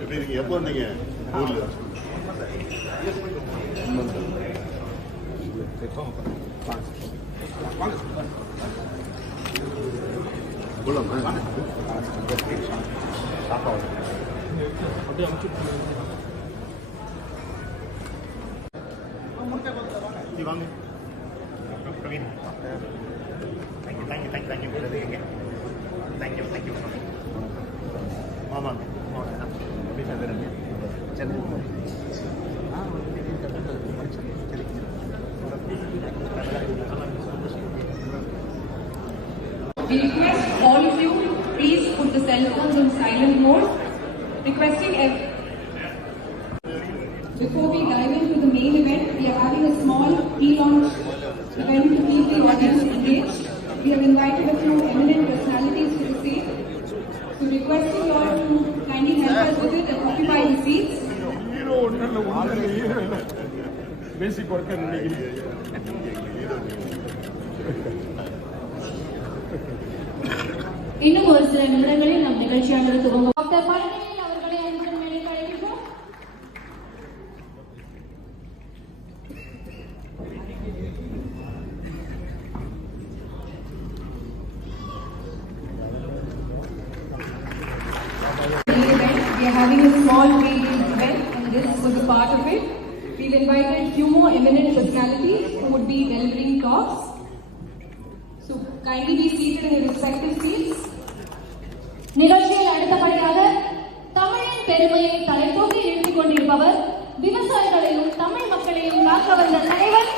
எப்படி நீங்க எப்போ வந்தீங்க ஊர்ல போலாமா நீ வாங்க Praveen thank you thank you thank you thank you thank you, thank you. Mama, We request all of you, please put the cell phones on silent mode. Requesting before we dive into the main event, we are having a small pre-launch event sweets hero ஒண்ணு hero பேசிக் இன்னும் ஒரு சில நிமிடங்களில் நம் நிகழ்ச்சியானது துவங்கும். அவர்களை அன்புடன் We are having a small pre-event and this was a part of it. We've invited few more eminent personalities who would be delivering talks. So kindly be seated in your respective seats. நிகழ்ச்சியில் அடுத்தபடியாக தமிழின் பெருமையை தலைத்தூக்கி நிறுத்திக் கொண்டிருப்பவர் விவசாயிகளையும் தமிழ் மக்களையும் காக்க வந்த தலைவர்